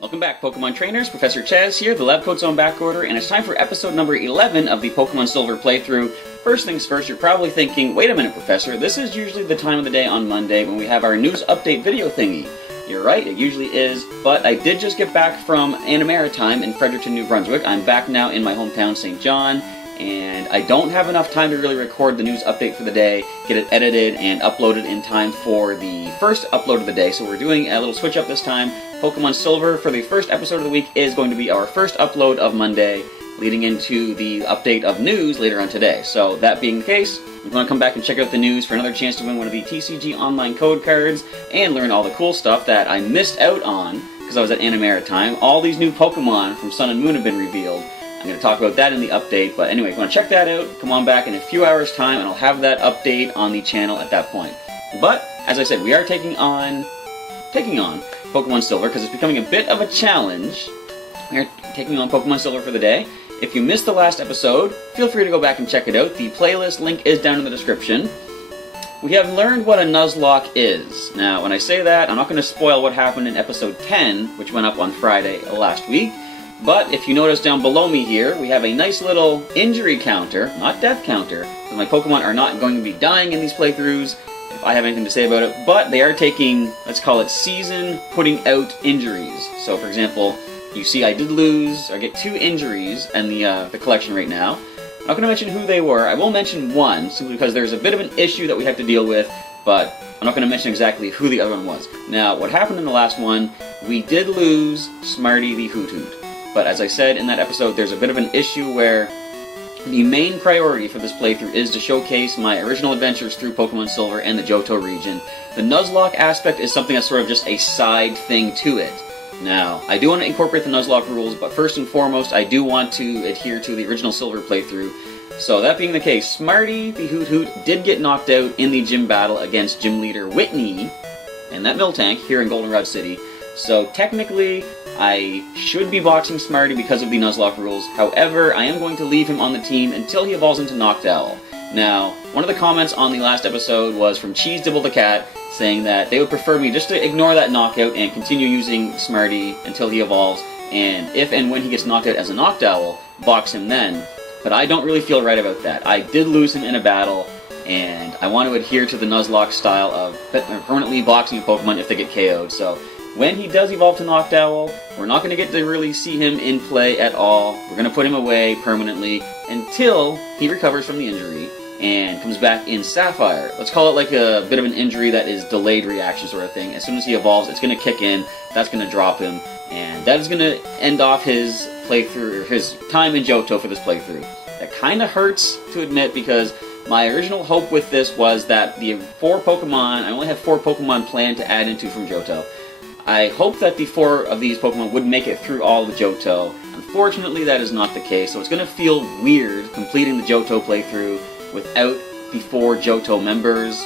Welcome back, Pokemon Trainers. Professor Chaz here, the lab coat's on back order, and it's time for episode number 11 of the Pokemon Silver playthrough. First things first, you're probably thinking, wait a minute, Professor, this is usually the time of the day on Monday when we have our news update video thingy. You're right, it usually is, but I did just get back from Maritime in Fredericton, New Brunswick. I'm back now in my hometown, St. John, and I don't have enough time to really record the news update for the day, get it edited and uploaded in time for the first upload of the day, so we're doing a little switch up this time. Pokemon Silver for the first episode of the week is going to be our first upload of Monday, leading into the update of news later on today. So that being the case, you're going to come back and check out the news for another chance to win one of the TCG online code cards and learn all the cool stuff that I missed out on because I was at Maritime. All these new Pokemon from Sun and Moon have been revealed. I'm going to talk about that in the update, but anyway, if you want to check that out, come on back in a few hours' time and I'll have that update on the channel at that point. But, as I said, we are taking on Pokemon Silver because it's becoming a bit of a challenge. We are taking on Pokemon Silver for the day. If you missed the last episode, feel free to go back and check it out. The playlist link is down in the description. We have learned what a Nuzlocke is. Now, when I say that, I'm not going to spoil what happened in episode 10, which went up on Friday last week. But if you notice down below me here, we have a nice little injury counter, not death counter, because my Pokemon are not going to be dying in these playthroughs, if I have anything to say about it, but they are taking, let's call it season putting out injuries. So for example, you see I did lose, I get 2 injuries in the collection right now. I'm not going to mention who they were. I will mention one, simply because there's a bit of an issue that we have to deal with, but I'm not going to mention exactly who the other one was. Now, what happened in the last one, we did lose Smarty the Hoot Hoot. But as I said in that episode, there's a bit of an issue where the main priority for this playthrough is to showcase my original adventures through Pokemon Silver and the Johto region. The Nuzlocke aspect is something that's sort of just a side thing to it. Now, I do want to incorporate the Nuzlocke rules, but first and foremost, I do want to adhere to the original Silver playthrough. So that being the case, Smarty the Hoot Hoot did get knocked out in the gym battle against gym leader Whitney and that Miltank here in Goldenrod City. So technically, I should be boxing Smarty because of the Nuzlocke rules. However, I am going to leave him on the team until he evolves into Noctowl. Now, one of the comments on the last episode was from Cheese Dibble the Cat, saying that they would prefer me just to ignore that knockout and continue using Smarty until he evolves, and if and when he gets knocked out as a Noctowl, box him then. But I don't really feel right about that. I did lose him in a battle, and I want to adhere to the Nuzlocke style of permanently boxing a Pokemon if they get KO'd. So when he does evolve to Noctowl, we're not going to get to really see him in play at all. We're going to put him away permanently until he recovers from the injury and comes back in Sapphire. Let's call it like a bit of an injury that is delayed reaction sort of thing. As soon as he evolves, it's going to kick in, that's going to drop him, and that is going to end off his playthrough, or his time in Johto for this playthrough. That kind of hurts to admit because my original hope with this was that the 4 Pokemon, I only have 4 Pokemon planned to add into from Johto. I hope that the 4 of these Pokemon would make it through all of Johto. Unfortunately, that is not the case, so it's going to feel weird completing the Johto playthrough without the 4 Johto members,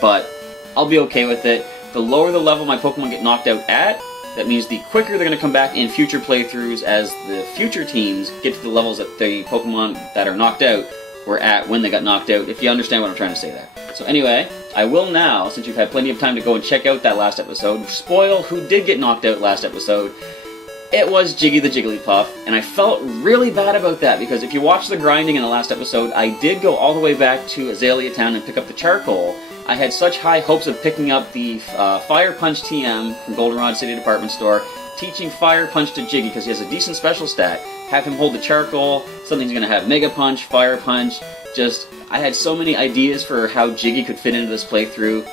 but I'll be okay with it. The lower the level my Pokemon get knocked out at, that means the quicker they're going to come back in future playthroughs as the future teams get to the levels that the Pokemon that are knocked out were at when they got knocked out, if you understand what I'm trying to say there. So anyway, I will now, since you've had plenty of time to go and check out that last episode, spoil who did get knocked out last episode. It was Jiggy the Jigglypuff, and I felt really bad about that, because if you watch the grinding in the last episode, I did go all the way back to Azalea Town and pick up the charcoal. I had such high hopes of picking up the Fire Punch TM from Goldenrod City Department Store, teaching Fire Punch to Jiggy, because he has a decent special stat, have him hold the charcoal, something's going to have Mega Punch, Fire Punch, just, I had so many ideas for how Jiggy could fit into this playthrough,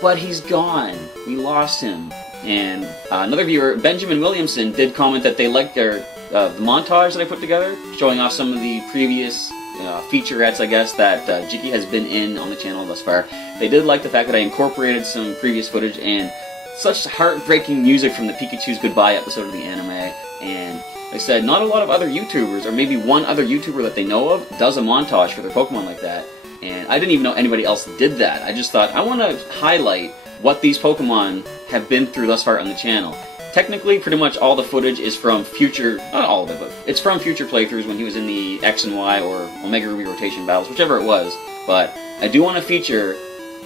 but he's gone. We lost him. And another viewer, Benjamin Williamson, did comment that they liked the montage that I put together, showing off some of the previous featurettes, I guess, that Jiggy has been in on the channel thus far. They did like the fact that I incorporated some previous footage and such heartbreaking music from the Pikachu's Goodbye episode of the anime, and like I said, not a lot of other YouTubers, or maybe one other YouTuber that they know of, does a montage for their Pokemon like that, and I didn't even know anybody else did that. I just thought, I want to highlight what these Pokemon have been through thus far on the channel. Technically, pretty much all the footage is from future, not all of it, but it's from future playthroughs when he was in the X and Y or Omega Ruby rotation battles, whichever it was, but I do want to feature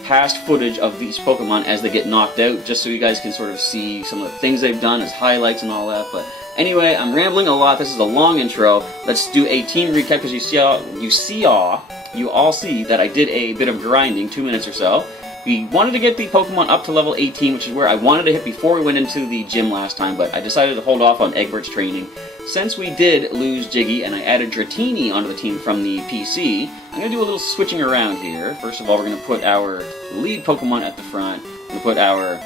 past footage of these Pokemon as they get knocked out, just so you guys can sort of see some of the things they've done as highlights and all that. But anyway, I'm rambling a lot. This is a long intro. Let's do a team recap, because you all see that I did a bit of grinding, 2 minutes or so. We wanted to get the Pokemon up to level 18, which is where I wanted to hit before we went into the gym last time, but I decided to hold off on Egbert's training. Since we did lose Jiggy and I added Dratini onto the team from the PC, I'm going to do a little switching around here. First of all, we're going to put our lead Pokemon at the front. We're going to put our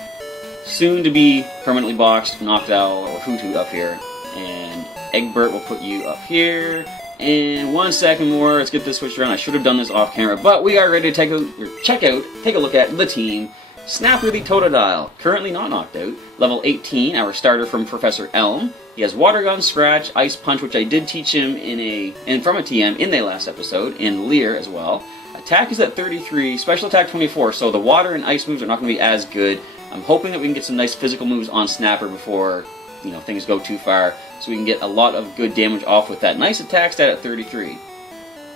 soon-to-be permanently boxed Noctowl or Hoothoot up here. And Egbert will put you up here. And 1 second more, let's get this switched around. I should have done this off camera, but we are ready to take a look at the team. Snapper the Totodile, currently not knocked out. Level 18, our starter from Professor Elm. He has Water Gun, Scratch, Ice Punch, which I did teach him from a TM in the last episode, and Leer as well. Attack is at 33, Special Attack 24, so the Water and Ice moves are not going to be as good. I'm hoping that we can get some nice physical moves on Snapper before things go too far, so we can get a lot of good damage off with that nice attack stat at 33.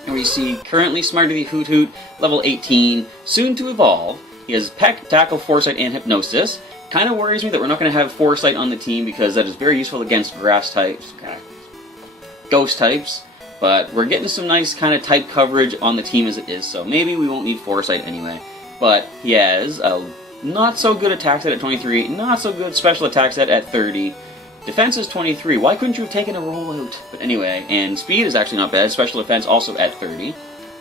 And we see currently Smarty the Hoothoot, level 18, soon to evolve. He has Peck, Tackle, Foresight, and Hypnosis. Kind of worries me that we're not going to have Foresight on the team, because that is very useful against grass types, ghost types, but we're getting some nice kind of type coverage on the team as it is, so maybe we won't need Foresight anyway. But he has a not so good attack stat at 23, not so good special attack stat at 30. Defense is 23. Why couldn't you have taken a rollout? But anyway, and speed is actually not bad. Special defense also at 30.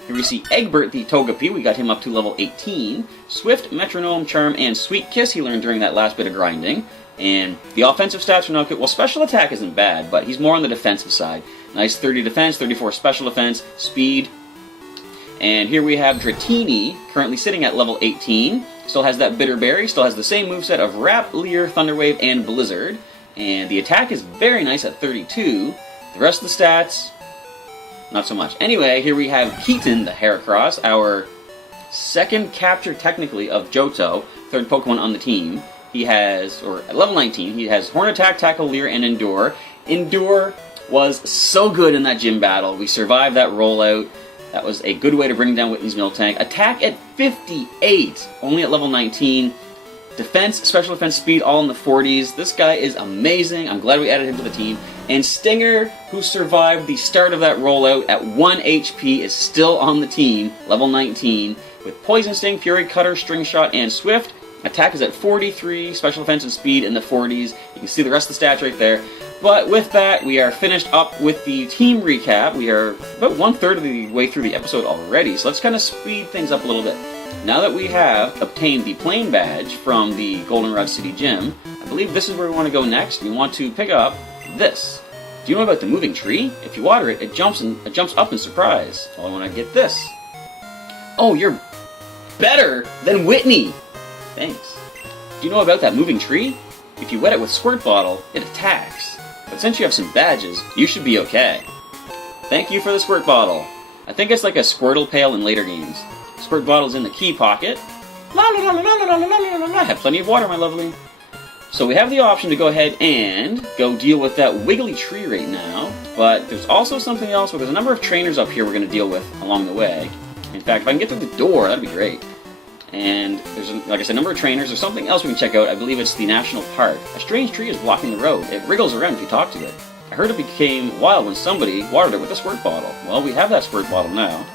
Here we see Egbert the Togepi. We got him up to level 18. Swift, Metronome, Charm, and Sweet Kiss he learned during that last bit of grinding. And the offensive stats are not good. Well, special attack isn't bad, but he's more on the defensive side. Nice 30 defense, 34 special defense, speed. And here we have Dratini, currently sitting at level 18. Still has that Bitter Berry, still has the same moveset of Wrap, Leer, Thunder Wave, and Blizzard. And the attack is very nice at 32. The rest of the stats, not so much. Anyway, here we have Keaton the Heracross, our second capture technically of Johto, third Pokemon on the team. He has, or at level 19, he has Horn Attack, Tackle, Leer, and Endure. Endure was so good in that gym battle. We survived that rollout. That was a good way to bring down Whitney's Miltank. Attack at 58, only at level 19. Defense, special defense, speed, all in the 40s. This guy is amazing. I'm glad we added him to the team. And Stinger, who survived the start of that rollout at 1 HP, is still on the team, level 19, with Poison Sting, Fury Cutter, String Shot, and Swift. Attack is at 43, special defense and speed in the 40s. You can see the rest of the stats right there. But with that, we are finished up with the team recap. We are about 1/3 of the way through the episode already, so let's kind of speed things up a little bit. Now that we have obtained the Plane Badge from the Goldenrod City Gym, I believe this is where we want to go next. We want to pick up this. Do you know about the moving tree? If you water it, it jumps up in surprise. Well, I want to get this. Oh, you're better than Whitney! Thanks. Do you know about that moving tree? If you wet it with Squirt Bottle, it attacks. But since you have some badges, you should be okay. Thank you for the Squirt Bottle. I think it's like a Squirtle pail in later games. Squirt Bottle's in the key pocket. La la la la la la la la la la. I have plenty of water, my lovely. So we have the option to go ahead and go deal with that wiggly tree right now. But there's also something else where there's a number of trainers up here we're going to deal with along the way. In fact, if I can get through the door, that'd be great. And there's, like I said, a number of trainers. There's something else we can check out. I believe it's the National Park. A strange tree is blocking the road. It wriggles around if you talk to it. I heard it became wild when somebody watered it with a squirt bottle. Well, we have that squirt bottle now.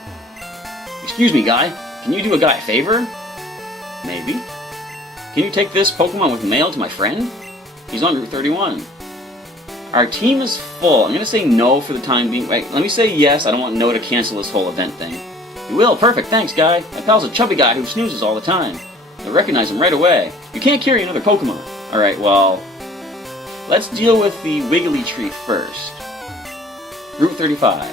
Excuse me, guy. Can you do a guy a favor? Maybe. Can you take this Pokemon with mail to my friend? He's on Route 31. Our team is full. I'm going to say no for the time being. Wait, let me say yes. I don't want no to cancel this whole event thing. You will. Perfect. Thanks, guy. My pal's a chubby guy who snoozes all the time. You'll recognize him right away. You can't carry another Pokemon. Alright, well, let's deal with the Wiggly Tree first. Route 35.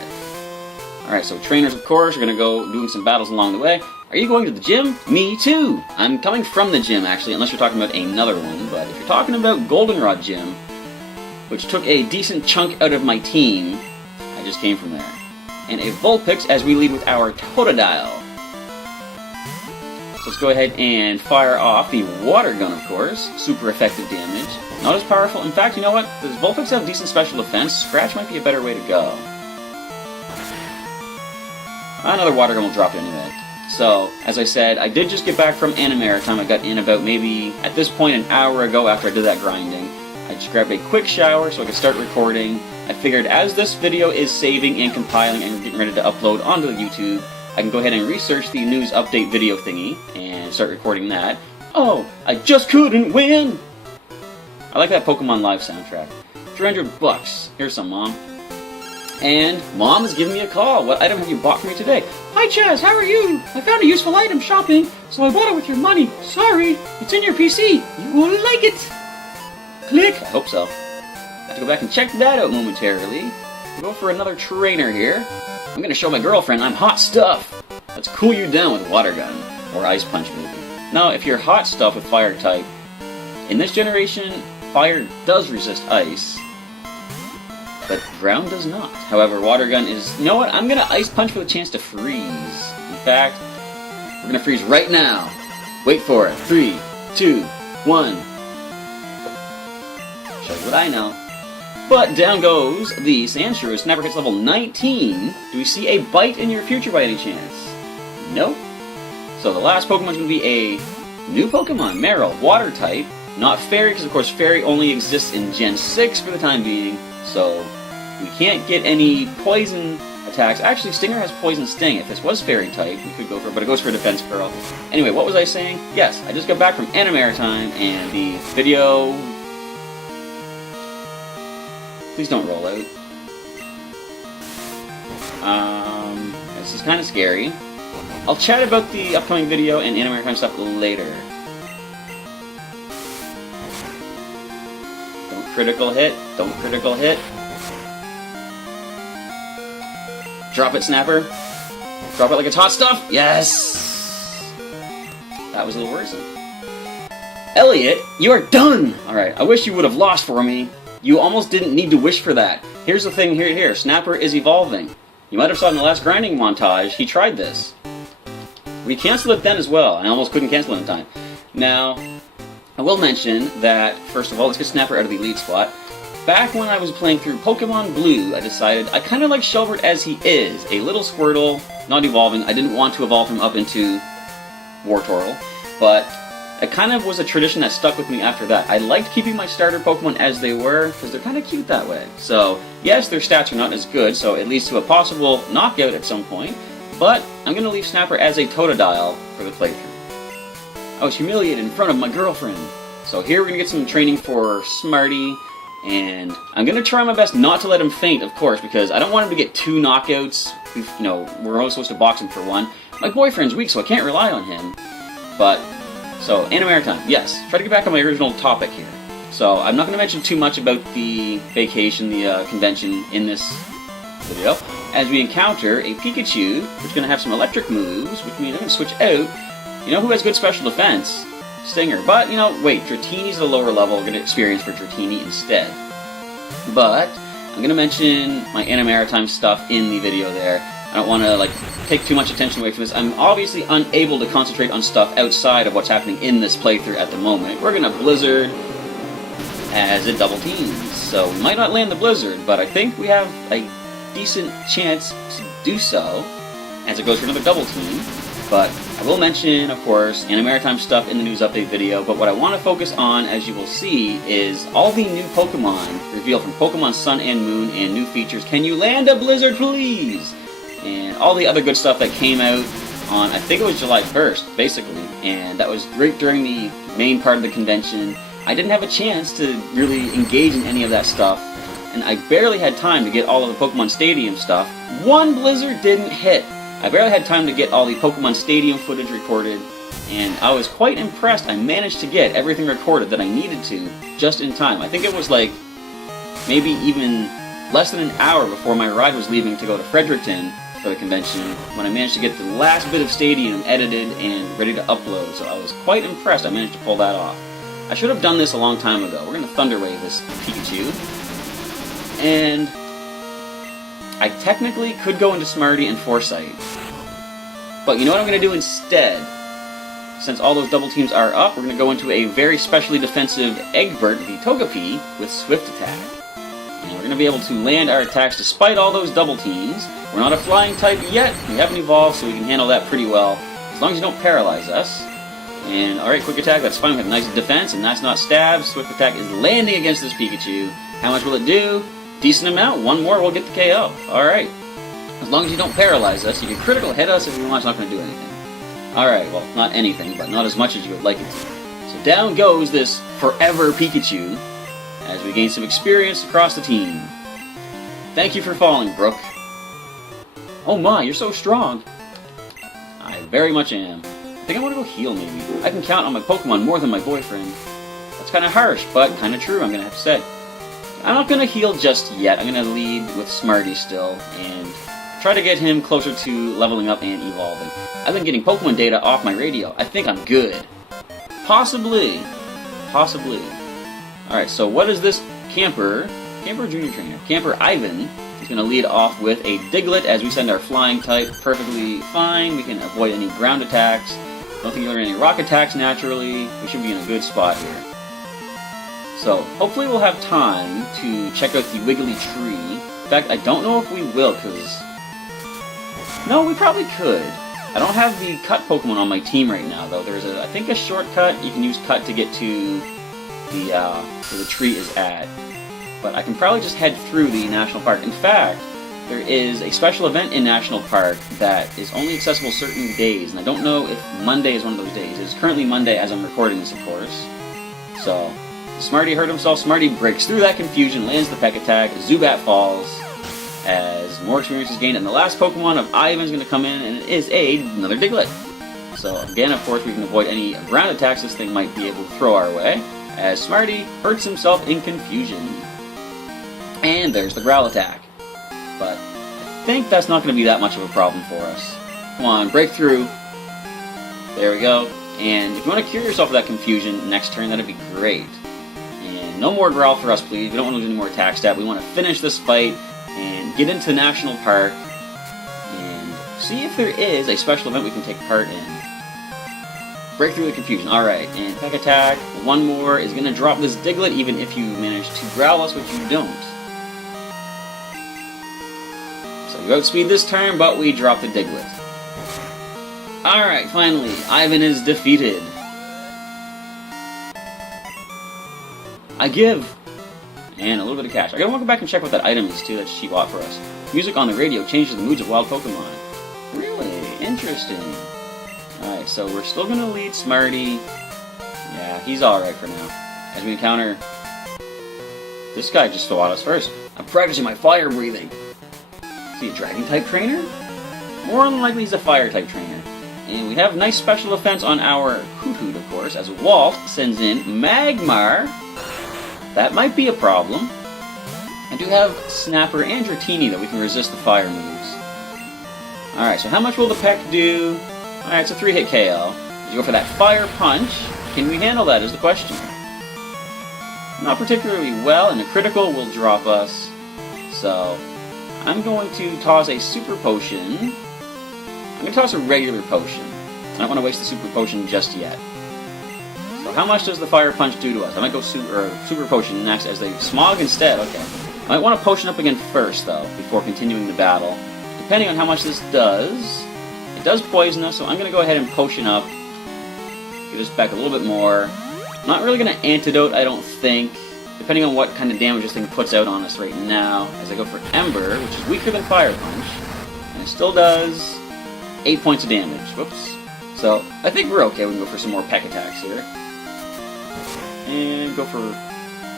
Alright, so trainers, of course, are going to go doing some battles along the way. Are you going to the gym? Me too! I'm coming from the gym, actually, unless you're talking about another one. But if you're talking about Goldenrod Gym, which took a decent chunk out of my team, I just came from there. And a Vulpix as we lead with our Totodile. So let's go ahead and fire off the Water Gun, of course. Super effective damage. Not as powerful. In fact, you know what? Does Vulpix have decent special defense? Scratch might be a better way to go. Another Water Gun will drop it anyway. So, as I said, I did just get back from Animaritime. I got in about maybe, at this point, an hour ago after I did that grinding. I just grabbed a quick shower so I could start recording. I figured as this video is saving and compiling and getting ready to upload onto YouTube, I can go ahead and research the news update video thingy and start recording that. Oh, I just couldn't win! I like that Pokemon Live soundtrack. $300. Here's some, Mom. And Mom is giving me a call. What item have you bought for me today? Hi, Chaz. How are you? I found a useful item shopping, so I bought it with your money. Sorry, it's in your PC. You won't like it. Click. I hope so. Have to go back and check that out momentarily. We'll go for another trainer here. I'm gonna show my girlfriend I'm hot stuff. Let's cool you down with Water Gun or Ice Punch maybe. Now, if you're hot stuff with Fire type, in this generation, Fire does resist Ice. But ground does not. However, Water Gun is... You know what? I'm going to Ice Punch with a chance to freeze. In fact, we're going to freeze right now. Wait for it. 3, 2, 1. Show you what I know. But down goes the Sandshrew. Snapper hits level 19. Do we see a bite in your future by any chance? Nope. So the last Pokemon is going to be a new Pokemon. Meryl, Water type. Not Fairy, because of course Fairy only exists in Gen 6 for the time being. So we can't get any poison attacks. Actually, Stinger has Poison Sting. If this was Fairy type, we could go for it, but it goes for Defense Curl. Anyway, what was I saying? Yes, I just got back from Animaritime, and the video... Please don't roll out. This is kind of scary. I'll chat about the upcoming video and Animaritime stuff later. Don't critical hit. Don't critical hit. Drop it, Snapper. Drop it like it's hot stuff. Yes! That was a little worrisome. Elliot, you are done! Alright, I wish you would have lost for me. You almost didn't need to wish for that. Here's the thing here. Snapper is evolving. You might have saw in the last grinding montage, he tried this. We canceled it then as well. I almost couldn't cancel it in time. Now, I will mention that, first of all, let's get Snapper out of the lead spot. Back when I was playing through Pokemon Blue, I decided I kind of like Shelbert as he is. A little Squirtle, not evolving. I didn't want to evolve him up into Wartortle, but it kind of was a tradition that stuck with me after that. I liked keeping my starter Pokemon as they were, because they're kind of cute that way. So, yes, their stats are not as good, so it leads to a possible knockout at some point, but I'm going to leave Snapper as a Totodile for the playthrough. I was humiliated in front of my girlfriend. So here we're going to get some training for Smarty, and I'm going to try my best not to let him faint, of course, because I don't want him to get 2 knockouts. We're only supposed to box him for 1. My boyfriend's weak, so I can't rely on him. But, so, Animaritime, yes. Try to get back on my original topic here. So, I'm not going to mention too much about the vacation, the convention in this video, as we encounter a Pikachu, which is going to have some electric moves, which means I'm going to switch out. You know who has good special defense? Stinger. But, wait, Dratini's at a lower level. We're going to experience for Dratini instead. But, I'm going to mention my Animaritime stuff in the video there. I don't want to, take too much attention away from this. I'm obviously unable to concentrate on stuff outside of what's happening in this playthrough at the moment. We're going to Blizzard as it double teams. So, we might not land the Blizzard, but I think we have a decent chance to do so as it goes for another double team. But I will mention, of course, Animaritime stuff in the news update video, but what I want to focus on, as you will see, is all the new Pokemon revealed from Pokemon Sun and Moon and new features. Can you land a Blizzard, please? And all the other good stuff that came out on, I think it was July 1st, basically, and that was right during the main part of the convention. I didn't have a chance to really engage in any of that stuff, and I barely had time to get all of the Pokemon Stadium stuff. One Blizzard didn't hit. I barely had time to get all the Pokemon Stadium footage recorded, and I was quite impressed. I managed to get everything recorded that I needed to just in time. I think it was maybe even less than an hour before my ride was leaving to go to Fredericton for the convention when I managed to get the last bit of Stadium edited and ready to upload, so I was quite impressed I managed to pull that off. I should have done this a long time ago. We're going to Thunder Wave this Pikachu, and I technically could go into Smarty and Foresight, but you know what I'm going to do instead? Since all those double teams are up, we're going to go into a very specially defensive Egbert, the Togepi, with Swift Attack. And we're going to be able to land our attacks despite all those double teams. We're not a flying type yet, we haven't evolved, so we can handle that pretty well. as long as you don't paralyze us. And alright, quick attack, that's fine. We have nice defense, and that's not stab. Swift attack is landing against this Pikachu. How much will it do? Decent amount. One more, we'll get the KO. Alright. As long as you don't paralyze us, you can critical hit us if you want. It's not going to do anything. Alright, well, not anything, but not as much as you would like it to. So down goes this forever Pikachu, as we gain some experience across the team. Thank you for falling, Brooke. Oh my, you're so strong. I very much am. I think I want to go heal, maybe. I can count on my Pokemon more than my boyfriend. That's kind of harsh, but kind of true, I'm going to have to say. I'm not going to heal just yet. I'm going to lead with Smarty still, and try to get him closer to leveling up and evolving. I've been getting Pokemon data off my radio. I think I'm good. Possibly. Possibly. Alright, so what is this Camper Junior Trainer? Camper Ivan is going to lead off with a Diglett as we send our flying type perfectly fine. We can avoid any ground attacks. Don't think there are any rock attacks naturally. We should be in a good spot here. So, hopefully we'll have time to check out the Wiggly Tree. In fact, I don't know if we will, because... No, we probably could. I don't have the Cut Pokemon on my team right now, though. There's, I think, a shortcut. You can use Cut to get to the where the tree is at. But I can probably just head through the National Park. In fact, there is a special event in National Park that is only accessible certain days, and I don't know if Monday is one of those days. It's currently Monday as I'm recording this, of course. So, Smarty hurt himself. Smarty breaks through that confusion, lands the Peck Attack, Zubat falls, as more experience is gained, and the last Pokemon of Ivan is going to come in, and it is another Diglett. So, again, of course, we can avoid any ground attacks this thing might be able to throw our way, as Smarty hurts himself in confusion. And there's the Growl attack. But I think that's not going to be that much of a problem for us. Come on, break through. There we go. And if you want to cure yourself of that confusion next turn, that'd be great. And no more Growl for us, please. We don't want to lose any more attack stat. We want to finish this fight and get into National Park and see if there is a special event we can take part in. Break through the confusion. Alright, and Peck Attack. One more is going to drop this Diglett even if you manage to Growl us, which you don't. So we outspeed this turn, but we drop the Diglett. Alright, finally, Ivan is defeated. I give. And a little bit of cash. I gotta go back and check what that item is, too, that she bought for us. Music on the radio changes the moods of wild Pokemon. Really? Interesting. Alright, so we're still gonna lead Smarty. Yeah, he's alright for now. As we encounter... This guy just fought us first. I'm practicing my fire breathing. Is he a Dragon-type trainer? More than likely he's a Fire-type trainer. And we have nice special defense on our Hoothoot, of course, as Walt sends in Magmar. That might be a problem. I do have Snapper and Dratini that we can resist the fire moves. Alright, so how much will the Peck do? Alright, it's a 3-hit KO. You go for that Fire Punch. Can we handle that is the question. Not particularly well, and a critical will drop us. So, I'm going to toss a Super Potion. I'm going to toss a regular potion. I don't want to waste the Super Potion just yet. So how much does the Fire Punch do to us? I might go Super Potion next as they Smog instead. Okay. I might want to Potion up again first, though, before continuing the battle. Depending on how much this does, it does poison us, so I'm going to go ahead and Potion up. Give us back a little bit more. I'm not really going to Antidote, I don't think. Depending on what kind of damage this thing puts out on us right now, as I go for Ember, which is weaker than Fire Punch. And it still does 8 points of damage. Whoops. So, I think we're okay. We can go for some more Peck Attacks here. And go for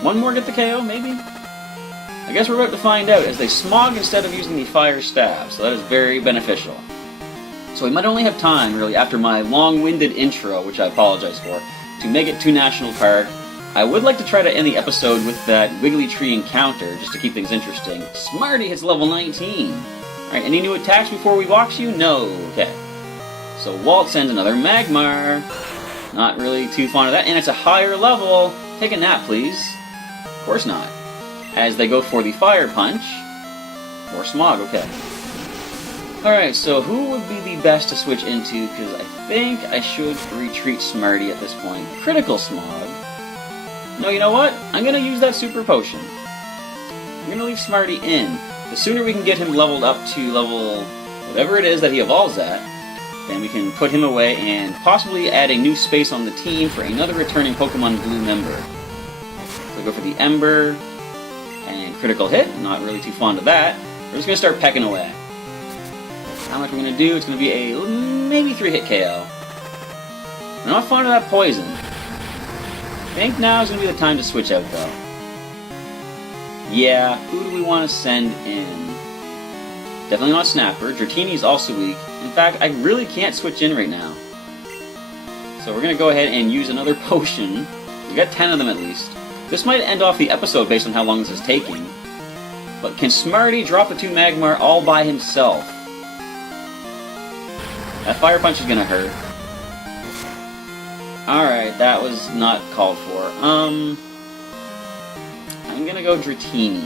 one more, get the KO, maybe? I guess we're about to find out, as they Smog instead of using the Fire Stab, so that is very beneficial. So we might only have time, really, after my long-winded intro, which I apologize for, to make it to National Park. I would like to try to end the episode with that Wiggly Tree encounter, just to keep things interesting. Smarty hits level 19. Alright, any new attacks before we box you? No. Okay. So Walt sends another Magmar. Not really too fond of that, and it's a higher level. Take a nap, please. Of course not. As they go for the Fire Punch. Or Smog, okay. Alright, so who would be the best to switch into? Because I think I should retreat Smarty at this point. Critical Smog. No, you know what? I'm going to use that Super Potion. I'm going to leave Smarty in. The sooner we can get him leveled up to level whatever it is that he evolves at, Then we can put him away and possibly add a new space on the team for another returning Pokemon Blue member. So go for the Ember and critical hit. Not really too fond of that. We're just going to start pecking away. How much we're going to do? It's going to be a maybe 3-hit KO. I'm not fond of that poison. I think now is going to be the time to switch out though. Yeah, who do we want to send in? Definitely not Snapper. Dratini is also weak. In fact, I really can't switch in right now. So we're going to go ahead and use another potion. We got 10 of them at least. This might end off the episode based on how long this is taking. But can Smarty drop the 2 Magmar all by himself? That Fire Punch is going to hurt. Alright, that was not called for. I'm going to go Dratini.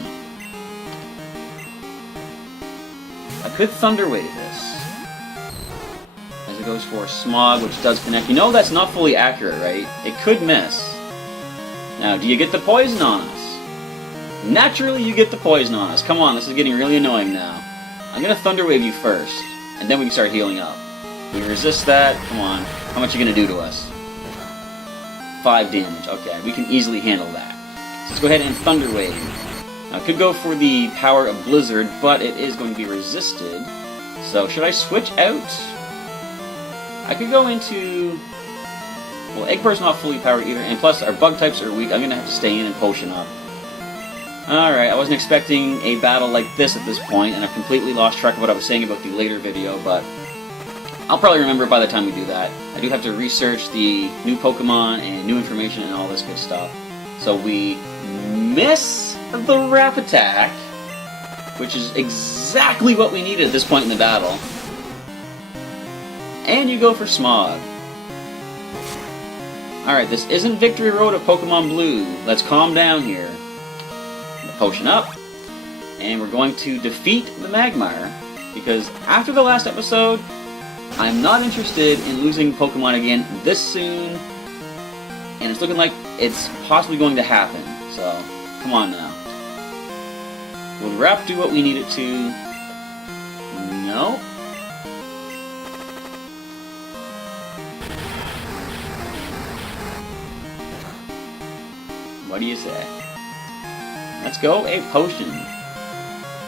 I could Thunder Wave this. As it goes for Smog, which does connect. You know that's not fully accurate, right? It could miss. Now, do you get the poison on us? Naturally, you get the poison on us. Come on, this is getting really annoying now. I'm going to Thunder Wave you first, and then we can start healing up. We resist that. Come on. How much are you going to do to us? 5 damage. Okay, we can easily handle that. So let's go ahead and Thunder Wave. Now, I could go for the power of Blizzard, but it is going to be resisted. So, should I switch out? I could go into... Well, Egg Burst's not fully powered either, and plus our bug types are weak. I'm going to have to stay in and potion up. Alright, I wasn't expecting a battle like this at this point, and I've completely lost track of what I was saying about the later video, but I'll probably remember by the time we do that. I do have to research the new Pokemon and new information and all this good stuff. So we miss the Wrap Attack, which is exactly what we needed at this point in the battle. And you go for Smog. Alright, this isn't Victory Road of Pokemon Blue. Let's calm down here. Potion up. And we're going to defeat the Magmar. Because after the last episode, I'm not interested in losing Pokemon again this soon. And it's looking like it's possibly going to happen. So, come on now. Will Wrap do what we need it to? No. What do you say? Let's go a potion.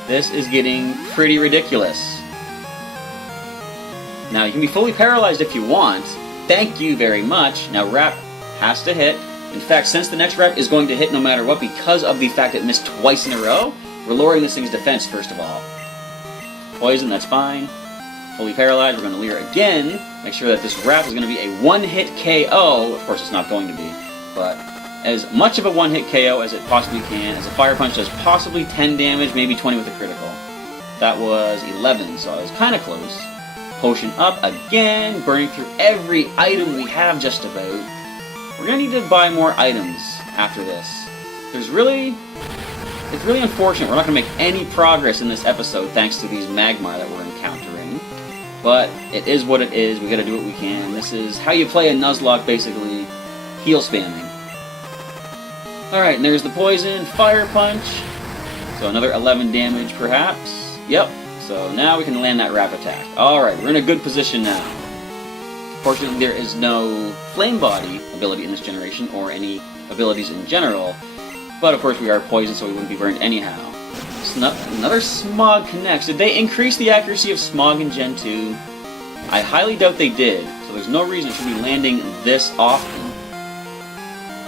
This is getting pretty ridiculous. Now, you can be fully paralyzed if you want. Thank you very much. Now, Wrap has to hit. In fact, since the next Wrap is going to hit no matter what because of the fact it missed twice in a row, we're lowering this thing's defense first of all. Poison, that's fine. Fully paralyzed, we're going to leer again. Make sure that this Wrap is going to be a one-hit KO. Of course, it's not going to be, but as much of a one-hit KO as it possibly can, as a Fire Punch does possibly 10 damage, maybe 20 with a critical. That was 11, so I was kind of close. Potion up again, burning through every item we have just about. We're going to need to buy more items after this. It's really unfortunate we're not going to make any progress in this episode thanks to these Magmar that we're encountering. But it is what it is, we got to do what we can. This is how you play a Nuzlocke, basically. Heal spamming. Alright, and there's the poison, Fire Punch. So another 11 damage, perhaps. Yep, so now we can land that Wrap Attack. Alright, we're in a good position now. Fortunately, there is no Flame Body ability in this generation, or any abilities in general. But of course we are poisoned, so we wouldn't be burned anyhow. Another Smog connects. Did they increase the accuracy of Smog in Gen 2? I highly doubt they did, so there's no reason it should be landing this often.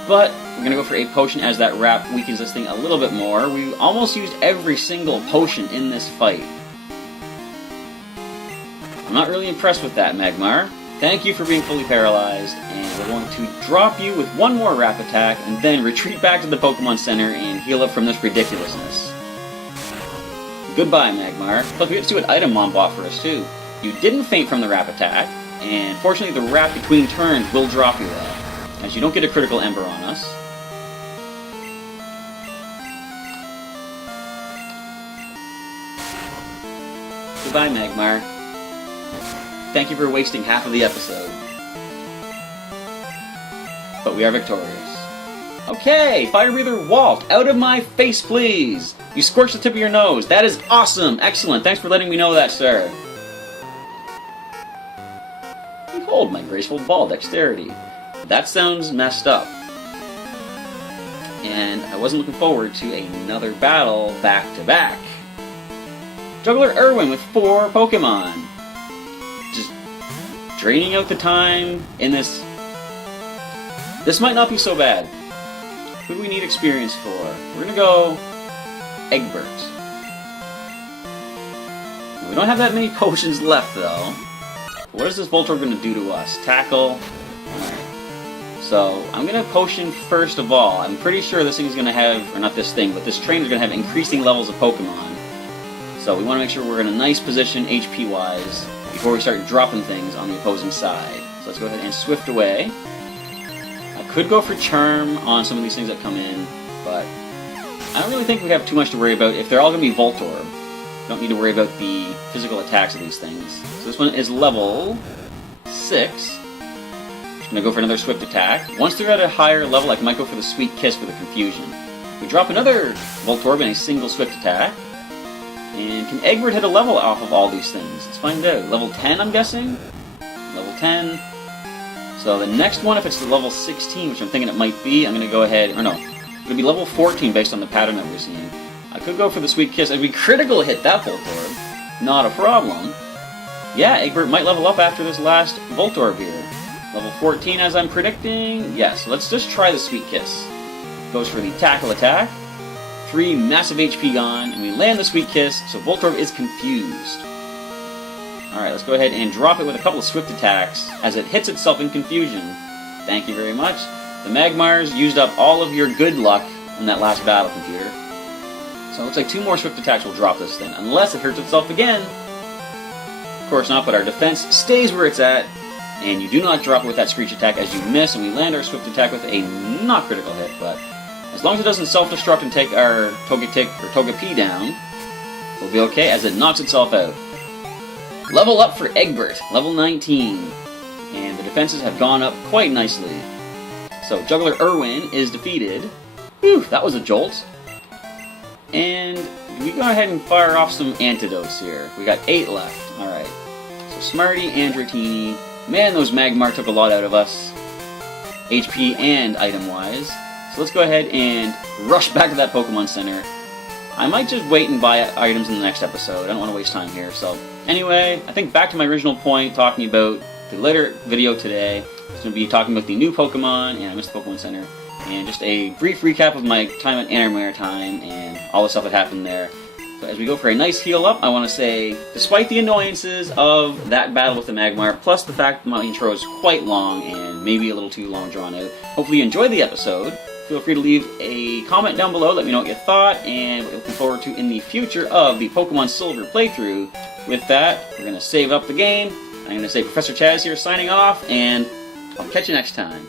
But we're going to go for a potion as that Wrap weakens this thing a little bit more. We almost used every single potion in this fight. I'm not really impressed with that, Magmar. Thank you for being fully paralyzed, and we're going to drop you with one more Wrap Attack, and then retreat back to the Pokemon Center and heal up from this ridiculousness. Goodbye, Magmar. Plus, we get to do an item Mom bought for us, too. You didn't faint from the Wrap Attack, and fortunately the Wrap between turns will drop you, though, as you don't get a critical Ember on us. Goodbye, Magmar. Thank you for wasting half of the episode. But we are victorious. Okay, Fire Breather Walt, out of my face, please! You scorched the tip of your nose. That is awesome! Excellent. Thanks for letting me know that, sir. Behold my graceful ball dexterity. That sounds messed up. And I wasn't looking forward to another battle back-to-back. Juggler Irwin with 4 Pokemon. Just draining out the time in this. This might not be so bad. Who do we need experience for? We're gonna go Egbert. We don't have that many potions left though. What is this Voltorb gonna do to us? Tackle. So I'm gonna potion first of all. I'm pretty sure this thing's gonna have, or not this thing, but this trainer's gonna have increasing levels of Pokemon. So we want to make sure we're in a nice position HP-wise before we start dropping things on the opposing side. So let's go ahead and Swift away. I could go for Charm on some of these things that come in, but I don't really think we have too much to worry about. If they're all going to be Voltorb, we don't need to worry about the physical attacks of these things. So this one is level 6. Just going to go for another Swift attack. Once they're at a higher level, I might go for the Sweet Kiss for the confusion. We drop another Voltorb in a single Swift attack. And can Egbert hit a level off of all these things? Let's find out. Level 10, I'm guessing? Level 10. So the next one, if it's the level 16, which I'm thinking it might be, I'm going to go ahead, or no, it's going to be level 14 based on the pattern that we're seeing. I could go for the Sweet Kiss. It'd be critical hit that Voltorb. Not a problem. Yeah, Egbert might level up after this last Voltorb here. Level 14 as I'm predicting. Yes, let's just try the Sweet Kiss. Goes for the Tackle attack. 3 massive HP gone, and we land the Sweet Kiss, so Voltorb is confused. Alright, let's go ahead and drop it with a couple of Swift attacks as it hits itself in confusion. Thank you very much. The Magmars used up all of your good luck in that last battle, computer. So it looks like 2 more Swift attacks will drop this thing, unless it hurts itself again. Of course not, but our defense stays where it's at, and you do not drop it with that Screech attack as you miss, and we land our Swift attack with a not critical hit, but as long as it doesn't self-destruct and take our Togetic or Togepi down, we'll be okay as it knocks itself out. Level up for Egbert, level 19. And the defenses have gone up quite nicely. So Juggler Irwin is defeated. Whew, that was a jolt. And we go ahead and fire off some antidotes here. We got 8 left. Alright. So Smarty and Dratini. Man, those Magmar took a lot out of us. HP and item-wise. So let's go ahead and rush back to that Pokemon Center. I might just wait and buy items in the next episode. I don't want to waste time here. So anyway, I think back to my original point, talking about the later video today. It's going to be talking about the new Pokemon, and I missed the Pokemon Center. And just a brief recap of my time at Maritime and all the stuff that happened there. So as we go for a nice heal up, I want to say, despite the annoyances of that battle with the Magmar, plus the fact that my intro is quite long and maybe a little too long drawn out, hopefully you enjoyed the episode. Feel free to leave a comment down below, let me know what you thought, and what you're looking forward to in the future of the Pokemon Silver playthrough. With that, we're going to save up the game. I'm going to say Professor Chaz here signing off, and I'll catch you next time.